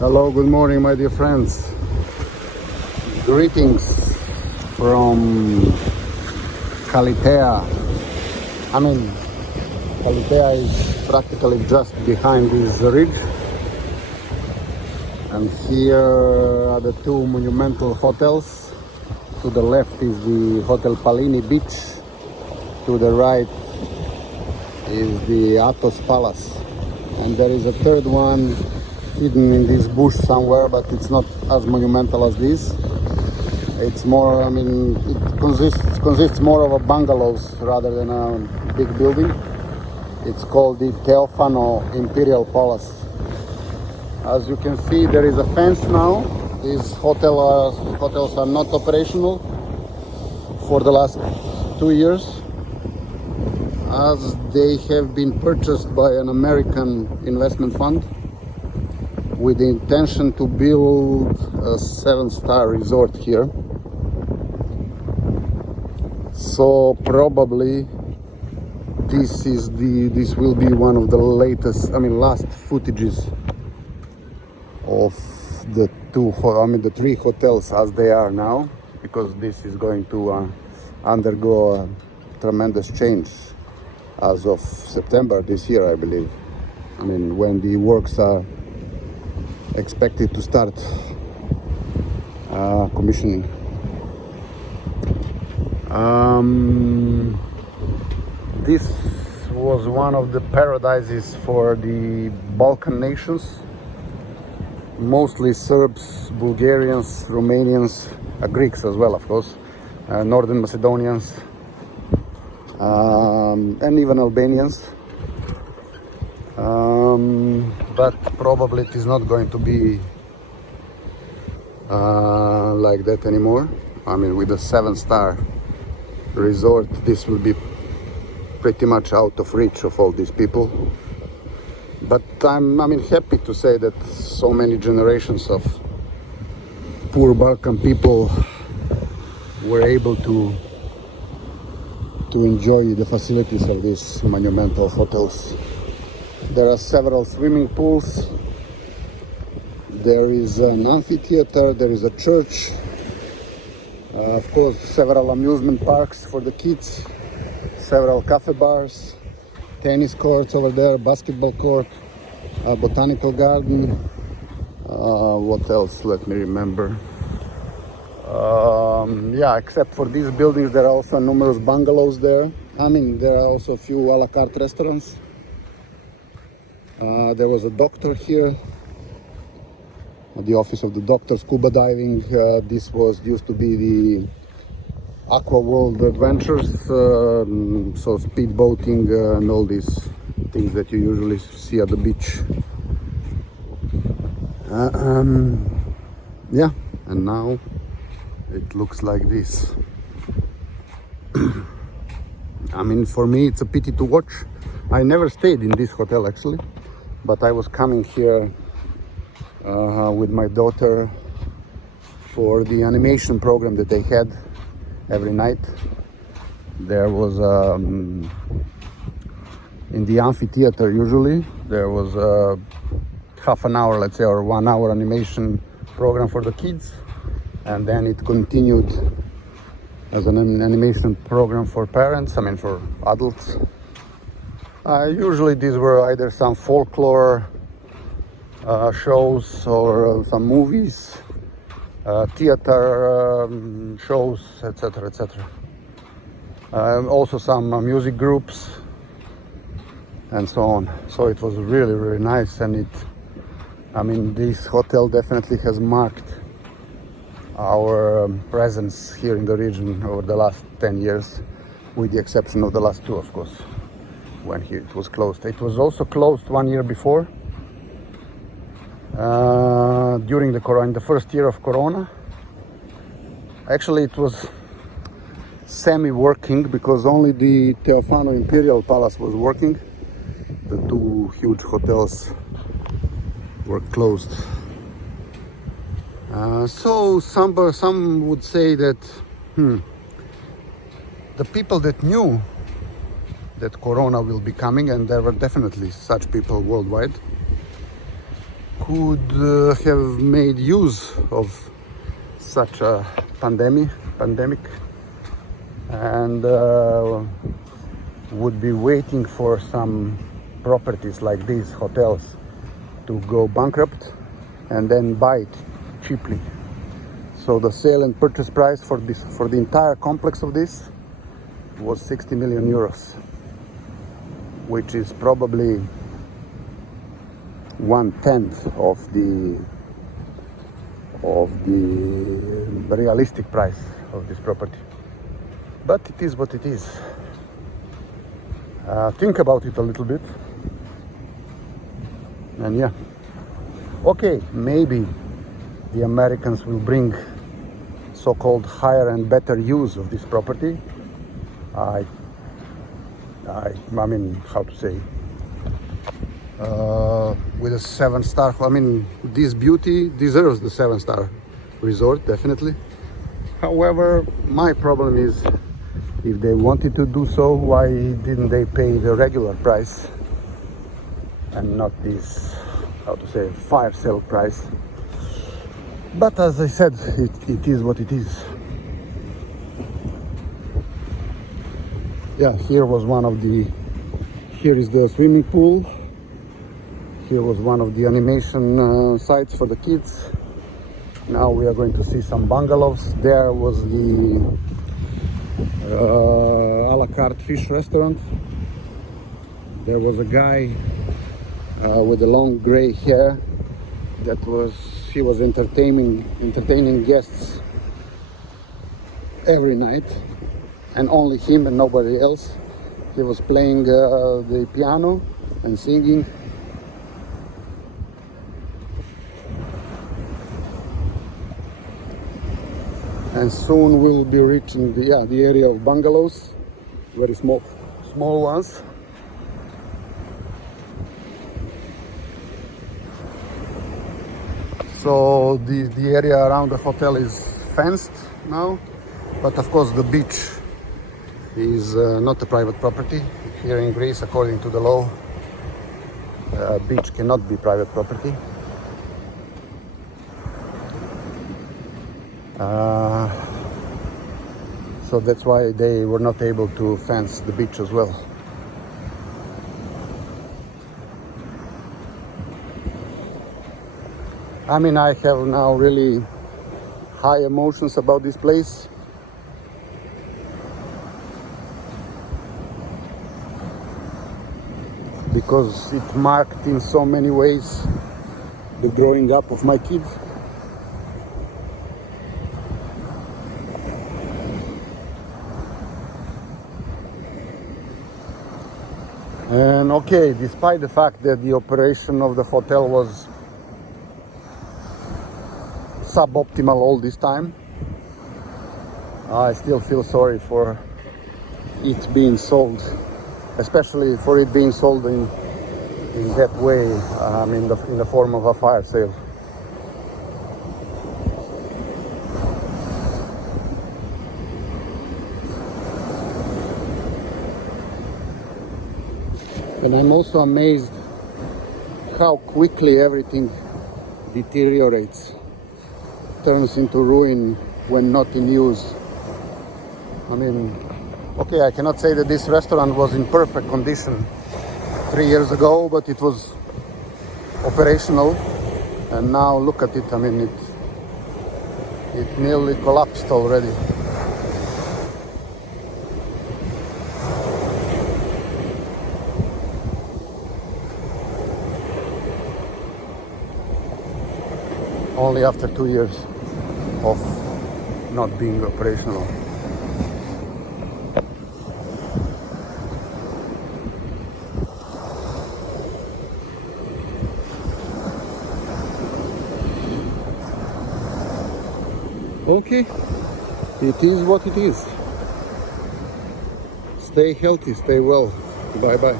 Hello, good morning, my dear friends. Greetings from Kalithea. Kalithea is practically just behind this ridge. And here are the two monumental hotels. To the left is the Hotel Palini beach. To the right is the Athos Palace. And there is a third one hidden in this bush somewhere, but it's not as monumental as this. It's more, it consists more of a bungalows rather than a big building. It's called the Teofano Imperial Palace. As you can see, there is a fence now. These hotels are not operational for the last 2 years, as they have been purchased by an American investment fund with the intention to build a 7-star resort here. So probably this will be one of the last footages of the three hotels as they are now, because this is going to undergo a tremendous change as of September this year, I believe. When the works are expected to start commissioning. This was one of the paradises for the Balkan nations, mostly Serbs, Bulgarians, Romanians, Greeks as well, of course, Northern Macedonians, and even Albanians. But probably it is not going to be like that anymore. With a 7-star resort, this will be pretty much out of reach of all these people. But I'm happy to say that so many generations of poor Balkan people were able to enjoy the facilities of these monumental hotels. There are several swimming pools, there is an amphitheater, there is a church, of course several amusement parks for the kids, several cafe bars, tennis courts over there, basketball court, a botanical garden. What else? Let me remember. Except for these buildings, there are also numerous bungalows there. There are also a few a la carte restaurants. There was a doctor here, the office of the doctor, scuba diving. This used to be the Aqua World Adventures, so speed boating and all these things that you usually see at the beach. And now it looks like this. For me it's a pity to watch. I never stayed in this hotel actually, but I was coming here with my daughter for the animation program that they had every night. There was in the amphitheater usually there was a half an hour, let's say, or 1 hour animation program for the kids, and then it continued as an animation program for parents, for adults. Usually these were either some folklore shows or some movies, theater shows, etc., etc. Also some music groups and so on. So it was really, really nice, and this hotel definitely has marked our presence here in the region over the last 10 years, with the exception of the last 2, of course, when it was closed. It was also closed 1 year before, during the first year of Corona. Actually, it was semi-working because only the Teofano Imperial Palace was working. The 2 huge hotels were closed. So some would say that the people that knew that Corona will be coming, and there were definitely such people worldwide, could have made use of such a pandemic and would be waiting for some properties like these hotels to go bankrupt and then buy it cheaply. So the sale and purchase price for the entire complex of this was 60 million euros, which is probably 1/10 of the realistic price of this property. But it is what it is. Think about it a little bit, and yeah, okay, maybe the Americans will bring so-called higher and better use of this property. I mean, how to say, with a 7-star, I mean, this beauty deserves the 7-star resort, definitely. However, my problem is, if they wanted to do so, why didn't they pay the regular price and not this, how to say, fire sale price? But as I said, it is what it is. Yeah, here is the swimming pool. Here was one of the animation sites for the kids. Now we are going to see some bungalows. There was the a la carte fish restaurant. There was a guy with a long gray hair he was entertaining guests every night, and only him and nobody else. He was playing the piano and singing. And soon we'll be reaching the area of bungalows, very small ones. So the area around the hotel is fenced now, but of course the beach is not a private property. Here in Greece, according to the law, beach cannot be private property. So that's why they were not able to fence the beach as well. I mean, I have now really high emotions about this place. Because it marked in so many ways the growing up of my kids. And okay, despite the fact that the operation of the hotel was suboptimal all this time, I still feel sorry for it being sold, especially for it being sold in that way, in the form of a fire sale. And I'm also amazed how quickly everything deteriorates, turns into ruin when not in use. I mean, okay, I cannot say that this restaurant was in perfect condition 3 years ago, but it was operational, and now look at it. I mean, it nearly collapsed already. Only after 2 years of not being operational. Okay, it is what it is. Stay healthy, stay well. Bye bye.